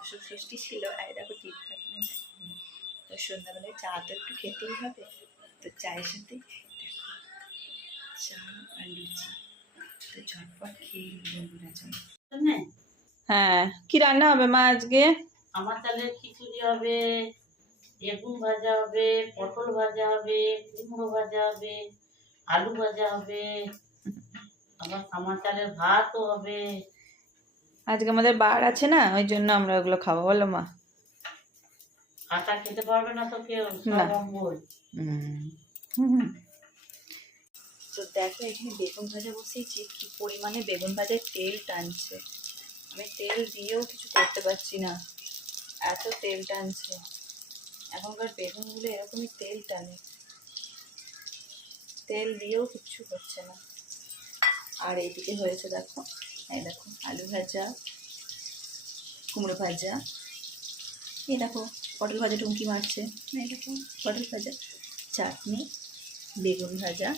অসুখ ষষ্ঠী ছিল, আর দেখো ঠিকঠাক না। তো সন্ধ্যাবেলায় চা তো একটু খেতেই হবে, তো চায়ের সাথে দেখো চা আর লুচি, তো ঝটপট খেয়ে বন্ধুরা চল। হ্যাঁ, কি রান্না হবে মা আজকে? আমার তাহলে খিচুড়ি হবে, বেগুন ভাজা হবে, পটল ভাজা হবে, কুমড়ো ভাজা হবে, আলু ভাজা হবে, আবার আমার চালের ভাতও হবে। আজকে আমাদের বার আছে না, ওই জন্য আমরা ওগুলো খাবো, বলো মা? কাঁচা খেতে পারবে না তো কেউ, না। সব অম্বল। তো দেখো এখানে বেগুন ভাজা বসিয়েছি, কি পরিমাণে বেগুন ভাজায় তেল টানছে। আমি তেল দিয়েও কিছু করতে পারছি না, এত তেল টানছে। এখনকার বেগুনগুলো এরকমই তেল টানে, তেল দিয়েও কিচ্ছু হচ্ছে না। আর এইদিকে হয়েছে দেখো, এই দেখো আলু ভাজা, কুমড়ো ভাজা, এই দেখো পটল ভাজা টুমকি মারছে, এই দেখো পটল ভাজা, চাটনি, বেগুন ভাজা,